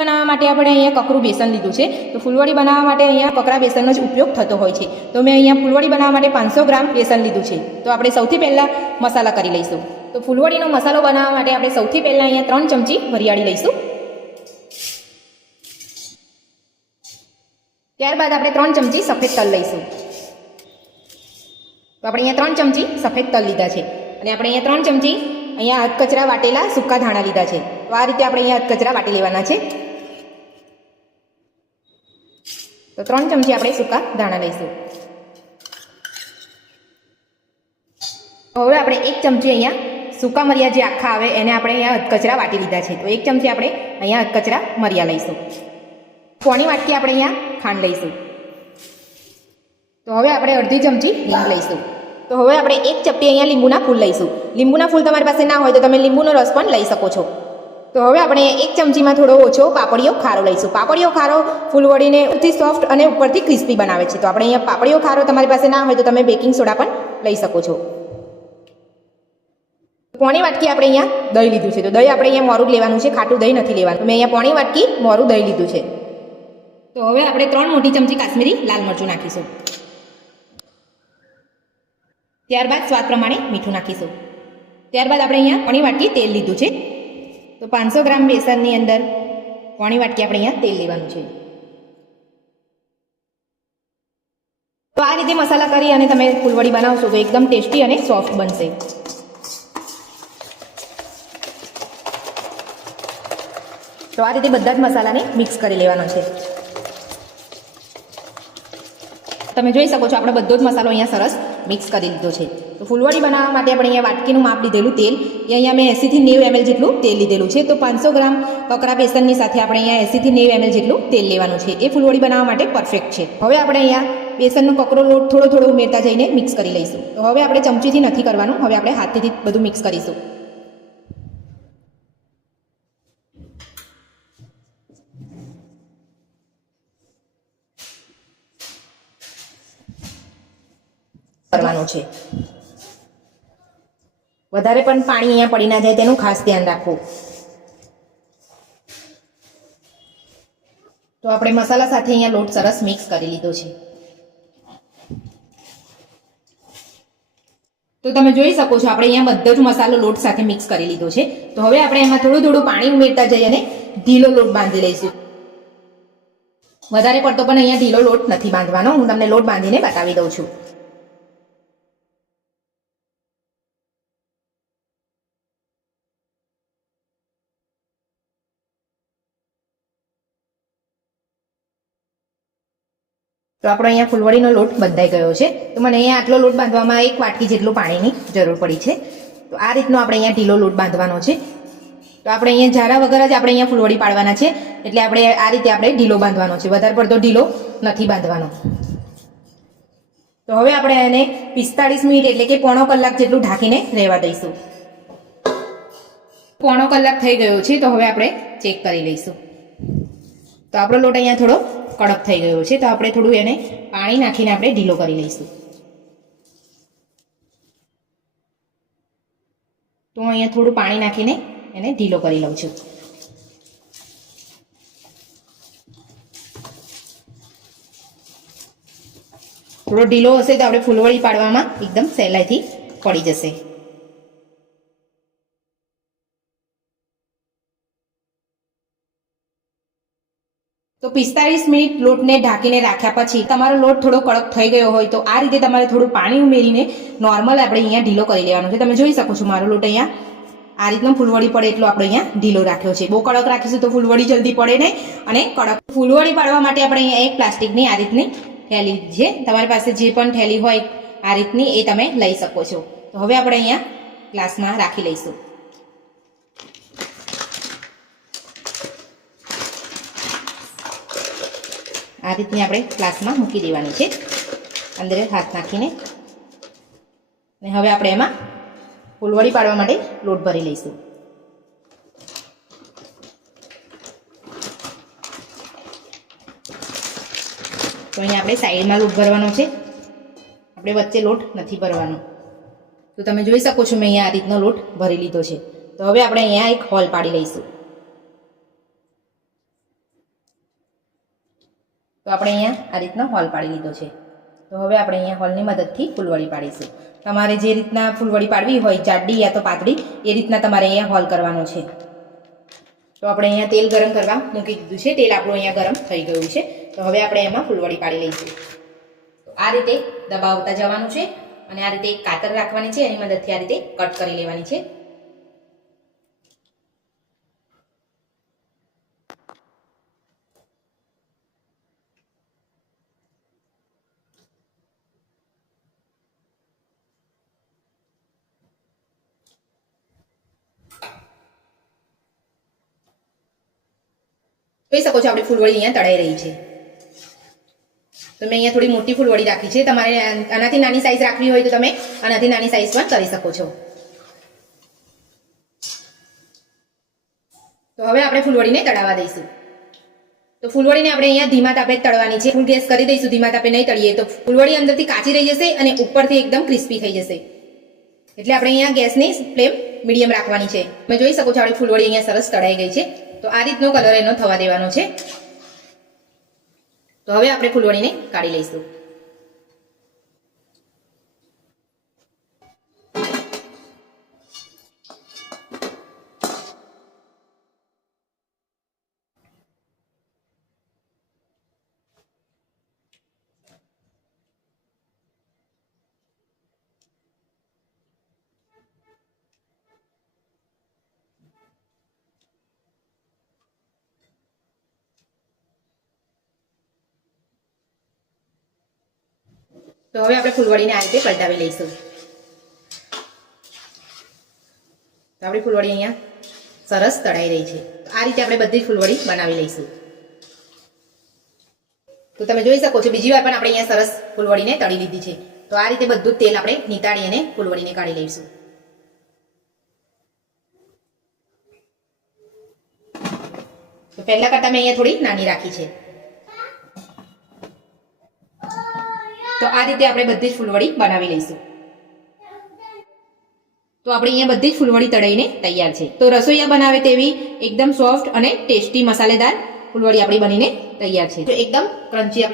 બનાવવા માટે આપણે અહીંયા કકરું બેસન લીધું છે. તો ફૂલવડી બનાવવા માટે અહીંયા કકરા બેસનનો જ ઉપયોગ થતો હોય છે. તો મેં અહીંયા ફૂલવડી બનાવવા માટે 500 ગ્રામ બેસન લીધું છે. તો આપણે સૌથી પહેલાં મસાલા કરી લઈશું. તો ફૂલવડીનો મસાલો બનાવવા માટે આપણે સૌથી પહેલાં અહીંયા 3 ચમચી વરિયાળી લઈશું. ત્યારબાદ આપણે 3 ચમચી સફેદ તલ લઈશું. તો આપણે અહીંયા 3 ચમચી સફેદ તલ લીધા છે અને આપણે અહીંયા 3 ચમચી અહીંયા અધકચરા વાટેલા સૂકા ધાણા લીધા છે. તો આ રીતે આપણે અહીંયા અધકચરા વાટી લેવાના છે. તો 3 ચમચી આપણે સૂકા ધાણા લઈશું. હવે આપણે 1 ચમચી અહીંયા સૂકા મરિયા જે આખા આવે એને આપણે અહીંયા અધકચરા વાટી લીધા છે. તો 1 ચમચી આપણે અહીંયા અધકચરા મરિયા લઈશું. પોણી વાટકી આપણે અહીંયા ખાંડ લઈશું. તો હવે આપણે અડધી ચમચી હિંગ લઈશું. તો હવે આપણે 1 ચપટી અહીંયા લીંબુના ફૂલ લઈશું. લીંબુના ફૂલ તમારી પાસે ના હોય તો તમે લીંબુનો રસ પણ લઈ શકો છો. તો હવે આપણે 1 ચમચીમાં થોડો ઓછો પાપડીયો ખારો લઈશું. પાપડીયો ખારો ફૂલવડીને ઉપરથી સોફ્ટ અને ઉપરથી ક્રિસ્પી બનાવે છે. તો આપણે અહીંયા પાપડીયો ખારો તમારી પાસે ના હોય તો તમે બેકિંગ સોડા પણ લઈ શકો છો. પોણી વાટકી આપણે અહીંયા દહીં લીધું છે. તો દહીં આપણે અહીંયા મોરું લેવાનું છે, ખાટું દહીં નથી લેવાનું. મેં અહીંયા પોણી વાટકી મોરું દહીં લીધું છે. તો હવે આપણે 3 મોટી ચમચી કાશ્મીરી લાલ મરચું નાખીશું. ત્યારબાદ સ્વાદ પ્રમાણે મીઠું નાખીશું. ત્યારબાદ આપણે અહીંયા પોણી વાટકી તેલ લીધું છે. તો 500 ગ્રામ બેસનની અંદર પોણી વાટકી આપણે અહીંયા તેલ લેવાનું છે. તો આ રીતે મસાલા કરી અને તમે ફૂલવડી બનાવશો તો એકદમ ટેસ્ટી અને સોફ્ટ બનશે. તો આ રીતે બધા જ મસાલાને મિક્સ કરી લેવાનો છે. તમે જોઈ શકો છો આપણે બધો જ મસાલો અહીંયા સરસ મિક્સ કરી લીધો છે. તો ફૂલવડી બનાવવા માટે આપણે અહીંયા વાટકીનું માપ લીધેલું તેલ એ અહીંયા મેં 80 થી 90 ml જેટલું તેલ લીધેલું છે. તો 500 ગ્રામ કકરા બેસનની સાથે આપણે અહીંયા 80 થી 90 ml જેટલું તેલ લેવાનું છે. એ ફૂલવડી બનાવવા માટે પરફેક્ટ છે. હવે આપણે અહીંયા બેસનનો કકરો લોટ થોડો થોડો ઉમેરતા જઈને મિક્સ કરી લઈશું. તો હવે આપણે ચમચીથી નથી કરવાનું, હવે આપણે હાથથી બધું મિક્સ કરીશું. કરવાનું છે. વધારે પણ પાણી અહીંયા પડી ના જાય તેનું ખાસ ધ્યાન રાખવું. તો આપણે મસાલા સાથે અહીંયા લોટ સરસ મિક્સ કરી લીધો છે. તો તમે જોઈ શકો છો આપણે અહીંયા બધો જ મસાલો લોટ સાથે મિક્સ કરી લીધો છે. તો હવે આપણે એમાં થોડું થોડું પાણી ઉમેરતા જઈએ અને ઢીલો લોટ બાંધી લઈશું. વધારે પડતો પણ અહીંયા ઢીલો લોટ નથી બાંધવાનો, હું તમને લોટ બાંધીને બતાવી દઉં છું. તો આપણો અહીંયા ફૂલવડીનો લોટ બંધાઈ ગયો છે. તો મને અહીંયા આટલો લોટ બાંધવામાં 1 વાટકી જેટલું પાણીની જરૂર પડી છે. તો આ રીતનો આપણે અહીંયા ઢીલો લોટ બાંધવાનો છે. તો આપણે અહીંયા ઝારા વગર જ આપણે અહીંયા ફૂલવડી પાડવાના છે, એટલે આપણે આ રીતે આપણે ઢીલો બાંધવાનો છે, વધારે પડતો ઢીલો નથી બાંધવાનો. તો હવે આપણે એને 45 મિનિટ એટલે કે પોણો કલાક જેટલું ઢાંકીને રહેવા દઈશું. પોણો કલાક થઈ ગયો છે. તો હવે આપણે ચેક કરી લઈશું. તો આપણો લોટ અહીંયા થોડો કડક થઈ ગયો છે. તો આપણે થોડું એને પાણી નાખીને આપણે ઢીલો કરી લઈશું. તો હું અહીંયા થોડું પાણી નાખીને એને ઢીલો કરી લઉં છું. થોડો ઢીલો હશે તો આપણે ફૂલવડી પાડવામાં એકદમ સહેલાઈથી પડી જશે. તો 45 મિનિટ લોટને ઢાંકીને રાખ્યા પછી તમારો લોટ થોડો કડક થઈ ગયો હોય તો આ રીતે તમારે થોડું પાણી ઉમેરીને નોર્મલ આપણે અહીંયા ઢીલો કરી લેવાનો છે. તમે જોઈ શકો છો મારો લોટ અહીંયા આ રીતનો ફૂલવડી પડે એટલો આપણે અહીંયા ઢીલો રાખ્યો છે. બહુ કડક રાખીશું તો ફૂલવડી જલ્દી પડે નહીં અને કડક ફૂલવડી પાડવા માટે આપણે અહીંયા એક પ્લાસ્ટિકની આ રીતની થેલી છે, તમારી પાસે જે પણ થેલી હોય આ રીતની એ તમે લઈ શકો છો. તો હવે આપણે અહીંયા ગ્લાસમાં રાખી લઈશું. આ રીતની આપણે ગ્લાસમાં મૂકી દેવાની છે, અંદર હાથ નાખીને. અને હવે આપણે એમાં ફૂલવડી પાડવા માટે લોટ ભરી લઈશું. તો અહીંયા આપણે સાઈડમાં લોટ ભરવાનો છે, આપણે વચ્ચે લોટ નથી ભરવાનો. તો તમે જોઈ શકો છો મેં અહીંયા આ રીતનો લોટ ભરી લીધો છે. તો હવે આપણે અહીંયા એક હોલ પાડી લઈશું. તો આપણે અહીંયા આ રીતનો હોલ પાડી લીધો છે. તો હવે આપણે અહીંયા હોલની મદદથી ફૂલવડી પાડીશું. તમારે જે રીતના ફૂલવડી પાડવી હોય, જાડી યા તો પાતળી, એ રીતના તમારે અહીંયા હોલ કરવાનો છે. તો આપણે અહીંયા તેલ ગરમ કરવા મૂકી દીધું છે. તેલ આપણું અહીંયા ગરમ થઈ ગયું છે. તો હવે આપણે એમાં ફૂલવડી પાડી લઈશું. તો આ રીતે દબાવતા જવાનું છે અને આ રીતે એક કાતર રાખવાની છે, એની મદદથી આ રીતે કટ કરી લેવાની છે. જોઈ શકો છો આપણી ફૂલવડી અહીંયા તળાઈ રહી છે. તો મેં અહીંયા થોડી મોટી ફૂલવડી રાખી છે. તમારે આનાથી નાની સાઈઝ રાખવી હોય તો તમે આનાથી નાની સાઈઝ પણ કરી શકો છો. તો હવે આપણે ફૂલવડીને તળાવવા દઈશું. તો ફૂલવડીને આપણે અહીંયા ધીમા તાપે તળવાની છે. ફૂલ ગેસ કરી દઈશું. ધીમા તાપે નહીં તળીએ તો ફૂલવડી અંદરથી કાચી રહી જશે અને ઉપરથી એકદમ ક્રિસ્પી થઈ જશે. એટલે આપણે અહીંયા ગેસની ફ્લેમ મીડિયમ રાખવાની છે. તમે જોઈ શકો છો આપણી ફૂલવડી અહીંયા સરસ તળાઈ ગઈ છે. તો આ રીતનો કલર એનો થવા દેવાનો છે. તો હવે આપણે ફૂલવડીને કાઢી લઈશું. તો હવે આપણે ફૂલવડીને આ રીતે પલટાવી લઈશું. તો આપણી ફૂલવડી અહીંયા સરસ તળાઈ રહી છે. આ રીતે આપણે બધી ફૂલવડી બનાવી લઈશું. તો તમે જોઈ શકો છો બીજી વાર પણ આપણે અહીંયા સરસ ફૂલવડીને તળી લીધી છે. તો આ રીતે બધું તેલ આપણે નીતાળી અને ફૂલવડીને કાઢી લઈશું. તો પહેલા કરતા મેં અહીંયા થોડી નાની રાખી છે. તો આ રીતે આપણે બધી જ ફૂલવડી બનાવી લઈશું. તો આપણે અહીંયા બધી જ ફૂલવડી તળાઈને તૈયાર છે. તો રસોઈયા બનાવે તેવી એકદમ સોફ્ટ અને ટેસ્ટી મસાલેદાર ફૂલવડી આપણી બનીને તૈયાર છે. તો એકદમ ક્રન્ચી